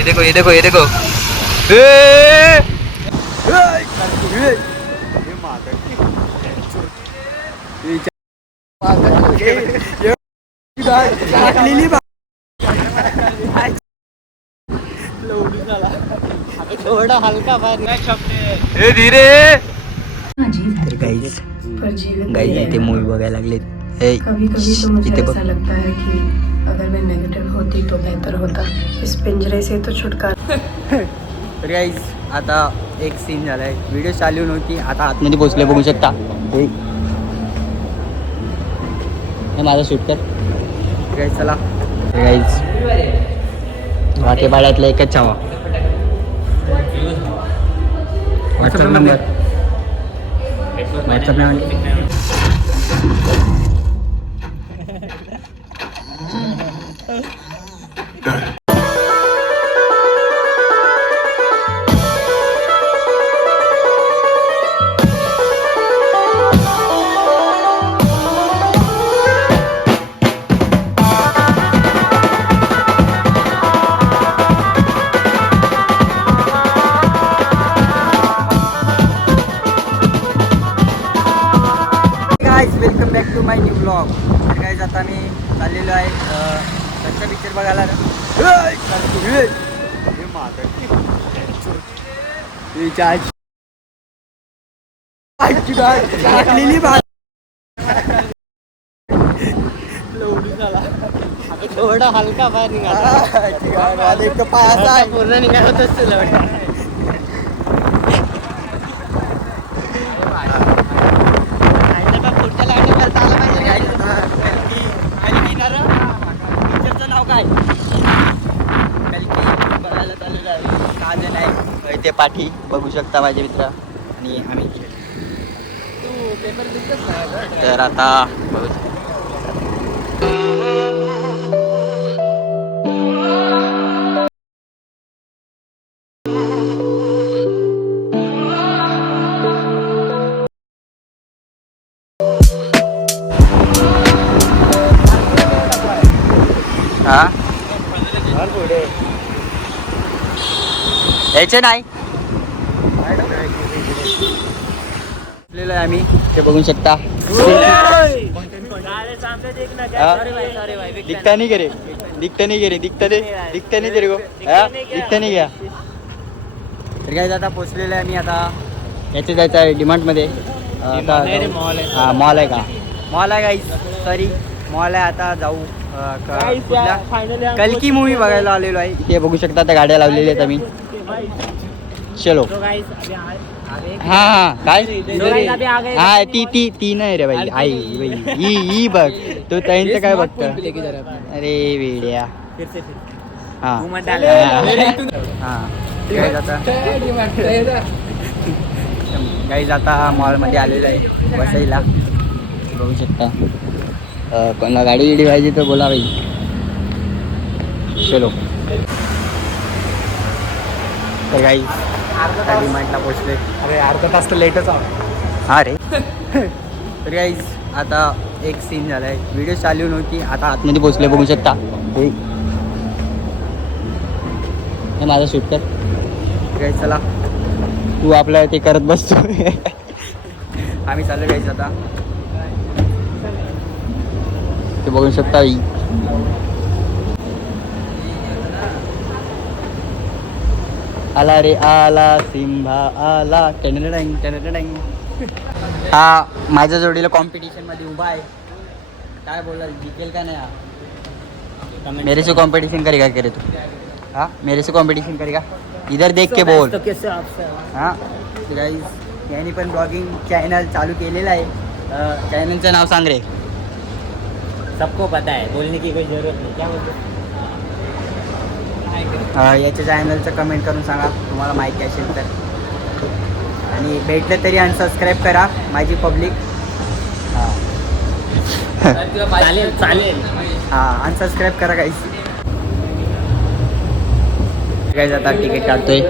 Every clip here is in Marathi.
ये देखो ये देखो ये देखो थोड़ा हल्का धीरे गाइस इथे मूवी बघायला लागले. कभी कभी तो मुझे इथे बघ. ऐसा लगता है कि अगर मैं नेगेटिव होती तो बेहतर होता. इस पिंजरे से तो छुटकारा. तर गाईज आता एक सीन झालाय. व्हिडिओ चालू नव्हती, आता आतमध्ये पोहोचले बघू शकता. हे माझा शूट कर गाईज. चला गाईज वाटेपाड्यातला एकच छावा. WhatsApp number welcome back to my new blog. Guys आता मी चाललेलो आहे त्यांचा पिक्चर बघायला. थोडा हलका बाहेर निघाला. एक तर पाय असा आहे. पूर्ण निघाला होतच तुला वाटतं. पुढच्या लाईन करता आलं पाहिजे. पिक्चरचं नाव काय? कल्की बघायला चाललेलं आहे. 6 जण आहे इथे पाठी बघू शकता माझे मित्र आणि आम्ही. तू पेपर दिसतच नाही. तर आता बघू शकता. हा यायचे नाही आम्ही ते बघू शकता. दिखता नहीं करे दिखता नहीं करे दिखता नहीं तेरे को दिखता नहीं गया. तर काय आता पोचलेलं आहे मी. आता याचे जायचं आहे डिमांड मध्ये. हा मॉल आहे का? मॉल आहे गाईस, सॉरी मॉल आहे. आता जाऊ कल्की मूवी बघायला आलेलो आहे. ते बघू शकता त्या गाड्या लावलेल्या आहेत आम्ही. चलो हा हा काय हा ती नाही रे बाई. आई बाई ही बघ तू त्यांचं काय बघत. अरे वेड्या. हा गाईज आता मॉलमध्ये आलेलं आहे बसायला. बघू शकता. कोणाला गाडी गिडी पाहिजे तर बोला बाई. चलो तर गाईज डिमांडला पोचले. अरे अर्धा तास तर लेटच हा रे. तर गाईज आता एक सीन झालाय. व्हिडिओ चालू नव्हती, आता आतमध्ये पोचले बघू शकता. हे माझा शूट कर गाईज. चला तू आपलं ते करत बसतो. आम्ही चाललो गाईज आता. ते बघू शकता. आला रे आला सिंबा आला. टनटडंग टनटडंग. हा माझ्या जोडीला कॉम्पिटिशन मध्ये उभा आहे. काय बोला जिंकेल का नाही हा? मेरे से कंपटीशन करेगा क्या रे तू? हाँ मेरे से कंपटीशन करेगा? इधर देख के बोल. हां गाईज यांनी पण ब्लॉगिंग चॅनल चालू केलेलं आहे. चॅनलचं नाव सांग रे. सबको पता है, बोलने की कोई जरूरत नहीं. क्या बोलते? याच्या चॅनलचं कमेंट करून सांगा तुम्हाला माहिती असेल तर. आणि भेटलं तरी अनसबस्क्राईब करा माझी पब्लिक. हां चालेल चालेल. हां अनसबस्क्राईब करा गाईज. गाईज आता तिकीट काढतोय.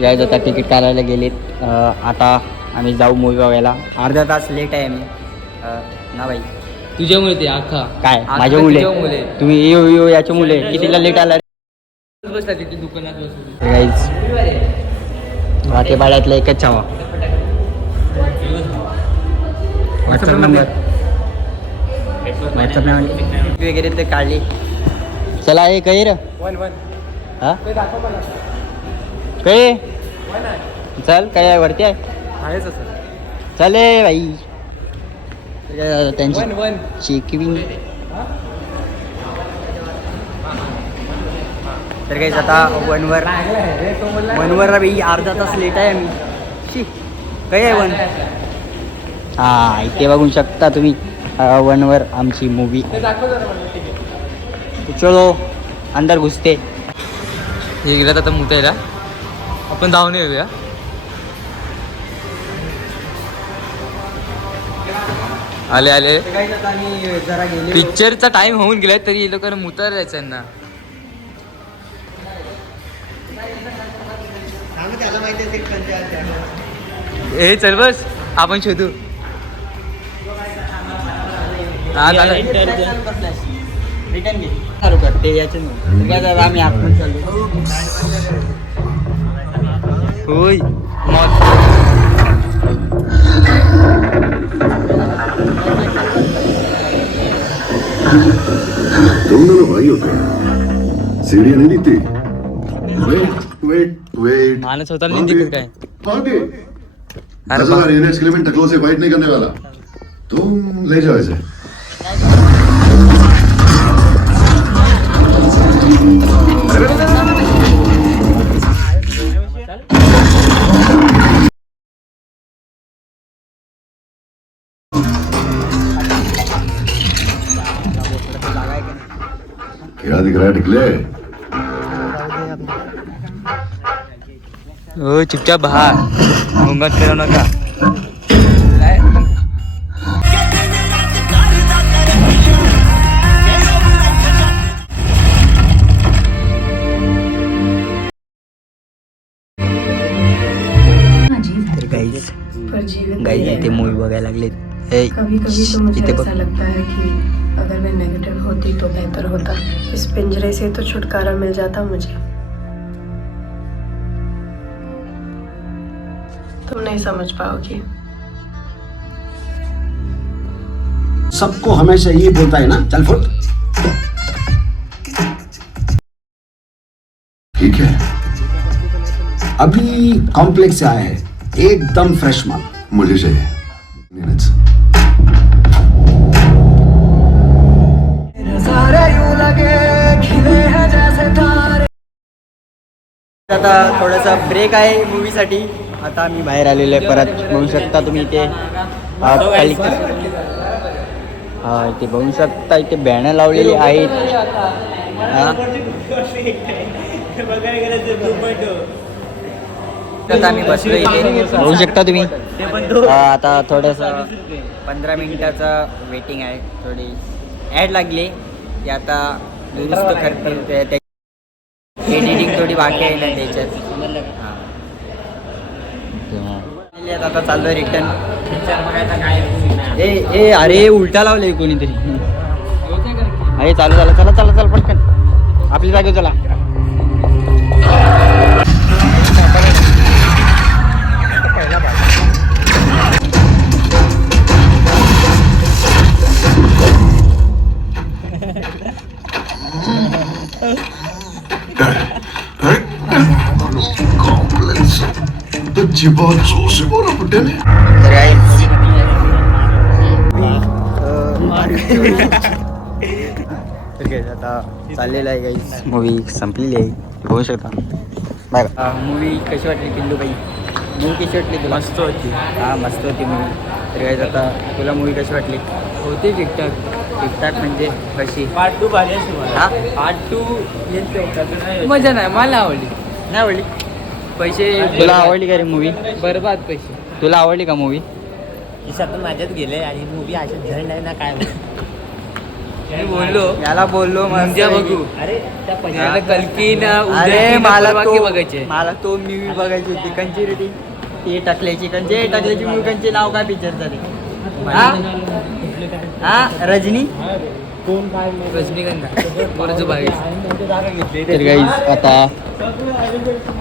गाईज आता तिकीट काढायला गेलेत. आता आम्ही जाऊ मूवी बघायला. अर्धा तास लेट आहे आम्ही ना बाई. तुझ्यामुळे ते आखा काय माझ्या मुले तुम्ही येऊ याच्या मुले कितीला लेट आला. गाईज वाटेपाड्यातला एकच छावा व्हॉट्सअप नंबर वगैरे ते काढली. चला हे काही रे हा काही चल काय आहे वरती आहे चले भाई त्यांची शिकविंग. तर काही आता वनवर भाई अर्धा तास लेट आहे आम्ही. शी काही आहे वन हा इथे बघू शकता तुम्ही वनवर आमची मूवी. चलो अंदर घुसते. हे गेल्यात आता मुतायला आपण धावून येऊया. आले आले जरा गेले पिक्चरचा टाइम होऊन गेलाय तरी हे लोकांना मुतायला जायचं आहे ना. हे चल बस आपण शोधू. हा झालं रिटर्न घे चालू कर ते याचे आम्ही आतून चालू होय तुम दोनों भाई होते सीढ़ियाँ नहीं दिखती. वेट वेट वेट माणूस होताना नाही दिसत काय. आगे अरे 10,000 यूनिट्स के लिए मैं टकलों से फाइट नहीं करने वाला. तुम ले जाओ इसे. क्या दिख रहा है टिकले. हो चुपचाप बाहेर मुंगात फिरव नका. पर जीवित गाईज नहीं इथे है. मूवी बघायला लागलेत. कभी कभी तो मुझे इथे बघ ऐसा लगता है कि अगर मैं नेगेटिव होती तो बेहतर होता. इस पिंजरे से तो छुटकारा मिल जाता मुझे. तुम नहीं समझ पाओगे. सबको हमेशा ये बोलता है ना चल फुट. ठीक है अभी कॉम्प्लेक्स से आया है एकदम फ्रेश माल. मुझे चाहिए मिनट्स. आता थोडासा ब्रेक आहे मूवीसाठी. आता आम्ही बाहेर आलेलो आहे परत. बघू शकता तुम्ही इथे खाली हा इथे बघू शकता इथे बॅनर लावलेले आहेत. आता आम्ही बसलो इथे बघू शकता तुम्ही. आता थोडंसं 15 मिनिटाचा वेटिंग आहे. थोडी ॲड लागली ती आता दुरुस्त करतील. एडिटिंग थोडी बाकी आहे ना त्याच्यात. आता चाललोय रिटर्न. ए अरे उलटा लावलंय कोणीतरी. अरे चालू झालं चला चला चला पटकन आपली जागे चला. कॉम्प्लेक्स तर जिबा जोशी बोला पुट्याने. तर काय आता चाललेलं आहे गाईस. मूवी संपलेली आहे बघू शकता. बाय. मूवी कशी वाटली पिल्लू बाई. मूवी कशी वाटली तुला. मस्त होती. हां मस्त होती मूवी. तर काय आता तुला मूवी कशी वाटली. होती ठीकठाक. ठीकठाक म्हणजे कशी. पार्ट 2 भारी आहे. हा पार्ट 2 मजा नाही मला आवडली. नाही आवडली. पैसे तुला आवडली का रे मूवी. बरबाद पैसे. तुला आवडली का मूवी. खिशातून माझ्यात गेले आणि मूवी अशी झड नाही ना काय. मी बोललो याला बोललो म्हणजे बघू. अरे त्या पहिल्याला कल्की ना अरे बाकी बघायचे. मला तो मूवी बघायची होती. कंची रे ती टाकल्याची कंचे मूवी कंचे नाव काय पिक्चर झाले. हा रजनी कोण काय रजनीगंधा तर गाईज आता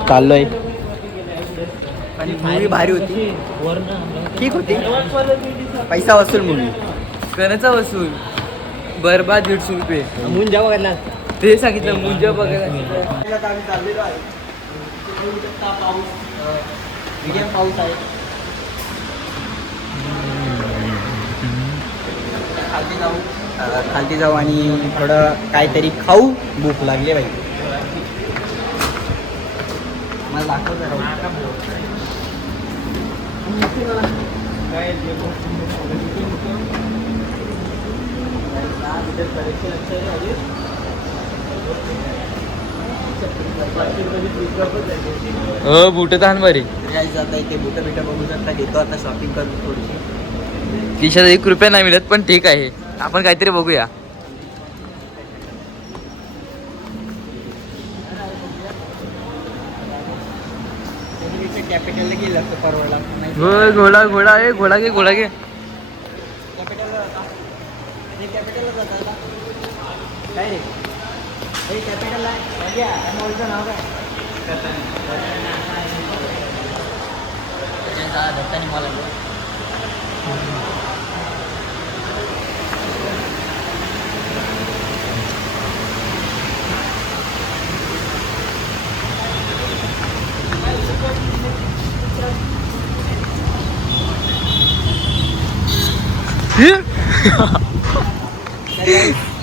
चाललोय. आणि मूवी भारी होती, ठीक होती, पैसा वसूल मूवी. करायचा वसूल बरबाद 150 रुपये. मुंजा बघायला ते सांगितलं मुंजा बघायला. मीडियम पाऊस आहे. खालती जाऊ आणि थोडं काहीतरी खाऊ. भूक लागली बाई. मला दाखव जरा. बुट ताण बरी जाता इथे बुट बिट बघू शकता. घेतो आता शॉपिंग करू थोडीशी. खिशात 1 रुपया नाही मिळत पण ठीक आहे, आपण काहीतरी बघूया. कॅपिटलला गेलं तर परवडला नाही. घोडा घोडा आहे, घोडा घे घोडा घे. कॅपिटलला जाता. कॅपिटलला जाता काय रे? हे कॅपिटल आहे. मॉलचं नाव काय? दत्तानी मॉल आहे.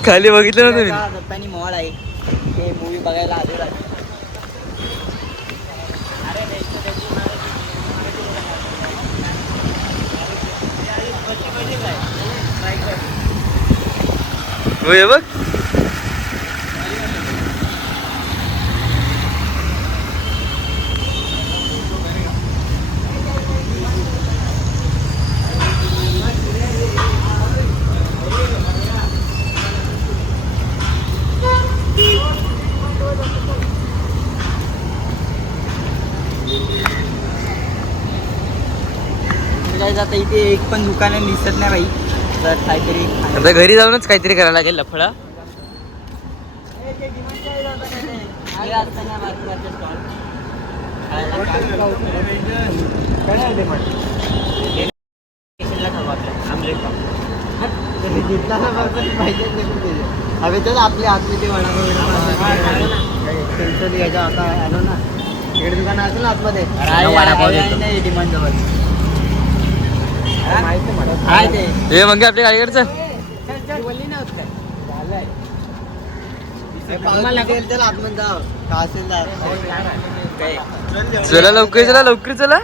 खाली बघितलं ना तुम्ही? दत्तानी मॉल आहे. हे मूवी बघायला आलेला आहे. होय बघ. काय जाता इथे एक पण दुकानं दिसत नाही बाई. तर काहीतरी आता घरी जाऊनच काहीतरी करायला लागेल लफडा. हवे तर आपल्या आतमध्ये वडापाव आता आलो ना. इकडे दुकान असेल ना आतमध्ये. नाही डिमांड जवळ हे मग आपल्या गाडीकडचं चला लवकर चला लवकर चला.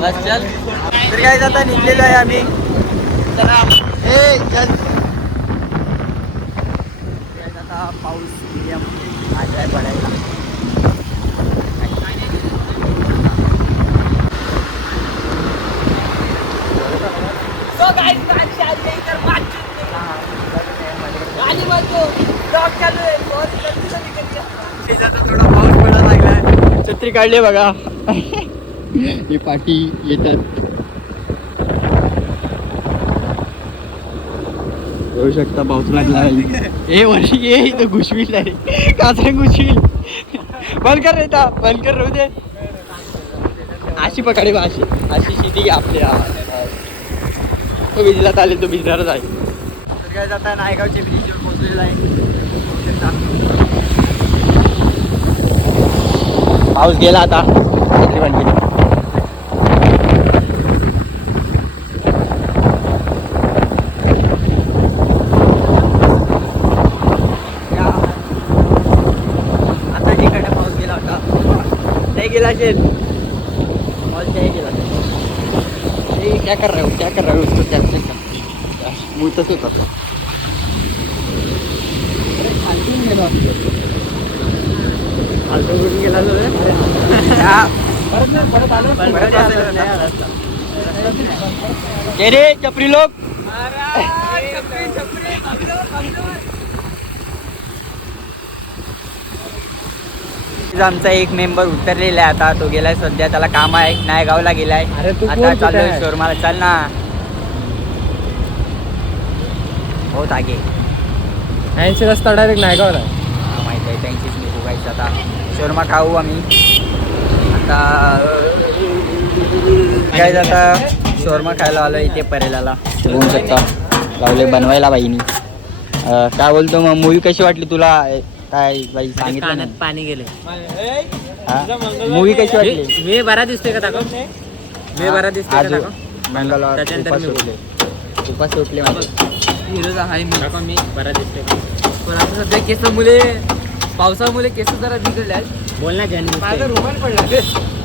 बस चल. तर काय जाता निघलेलो आहे आम्ही. आता पाऊस मीडियम आलाय पडायला. थोडा पाऊस पडायला लागलाय. छत्री काढली बघा. ही पाठी येतात. येऊ शकता पाऊस लागला. हे वर्षी ये इथं घुसविल आहे. कासरे घुसविल. बंद कर रेता बंद कर. राहू दे. अशी पकडे बा. अशी शेती आपल्या. तो भिजलात आले तो भिजणारच आहे. तर काय जाता नायगावच्या ब्रिजवर पोहोचलेला आहे. पाऊस गेला आता. छत्री बंद केली. गेला असेल मॉल गेला. क्या कर रहे हो क्या कर रहे हो उसको कैप्चर कर. मुझ तसं होतं. गेला रे चपरी लोक. आमचा एक मेंबर उतरलेला आहे आता, तो गेलाय सध्या, त्याला काम आहे, नायगावला गेलाय. अरे तू आता चाललोय शोरमाला. चल ना, बहुत आगे. 80 रस्ता डायरेक्ट नायगावला. माहिती आहे, 80 मी बघायचं. आता शोरमा खाऊ आम्ही आता. काय आता शोरमा खायला आलो इथे परेलाला. बघू शकता लावले बनवायला बाईनी. काय बोलतो मग, मूवी कशी वाटली तुला? काय बाई सांगितलं कानात पाणी गेले. मूवी कशी वाटली? मी बरा दिसतोय का दाखव? मी बरा दिसतोय का दाखव? मंगळवार त्याच्यानंतर उपास मी सुटले. उपास सुटले माझे. हिरो आहे मी. दाखव मी बरा दिसतोय का? पण आता सध्या केस मुले पावसामुळे केस जरा बिघडले. बोल ना जन. माझा रुमाल पडला.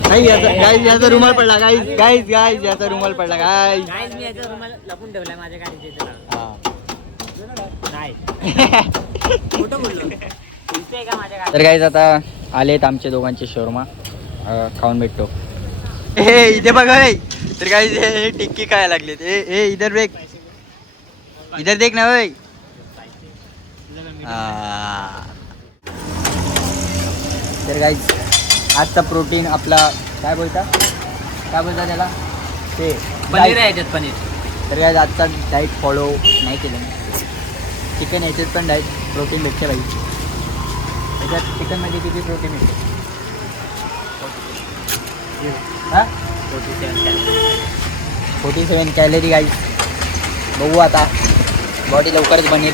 गाईज याचा रुमाल पडला. गाईज याचा रुमाल पडला. गाईज काय मी याचा रुमाल लपून ठेवलाय माझ्या गाडीच्या इथे. नाही खोटं बोललो. दिसतंय का माझ्या गाडी? तर गाईज आता आलेत आमचे दोघांचे शोरमा. खाऊन भेटतो. ए इथे बघ. तर गाईज हे टिक्की खायला लागलेत. ए इधर देख, इधर देख ना भाई. तर गाईज आजचा प्रोटीन आपला काय बोलता त्याला ते पनीर आहे याच्यात, पनीर. तर गाईज आजचा डाईट फॉलो नाही केलं. चिकन याच्यात पण डाईट प्रोटीन भेटते बाई. त्याच्यात चिकनमध्ये किती प्रोटीन भेटते? 47 कॅलरी गाईज. बघू आता, बॉडी लवकरच बनेल.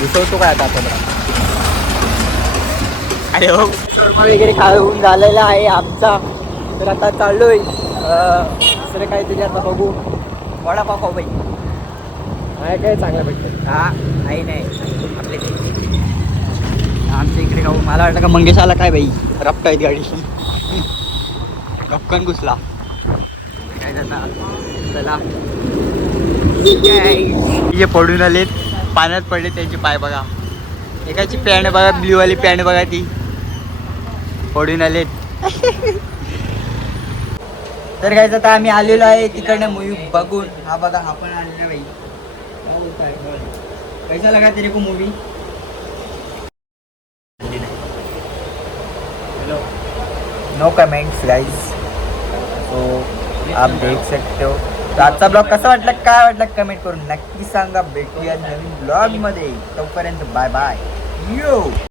घुसवतो काय आता आपण. अरे हो, शोरमा वगैरे खाऊन झालेला आहे आमचा. तर आता चाललोय दुसरं काहीतरी आता बघू. वडापाव खाऊ बाई. काय चांगलं भेटतं. हा नाही आपले आमच्या इकडे खाऊ. मला वाटलं का मंगेश आला काय बाई, रपका आहेत गाडी. रपकन घुसला काय जाता. चला हे पडून आलेत, पाण्यात पडले त्यांचे पाय बघा. एकाची पॅन्ट बघा, ब्ल्यूवाली पॅन्ट बघा, ती पडून आलेत. तर काय आता आम्ही आलेलो आहे तिकडनं मूवी बघून. हा बघा आपण आलेलो बाई. कैसा लगा तेरे को मूवी? No comments guys. तो आप देख सकते हो. तर आजचा ब्लॉग कसा वाटला, काय वाटलं कमेंट करून नक्की सांगा. भेटूया नवीन ब्लॉग मध्ये. तोपर्यंत बाय बाय. यो.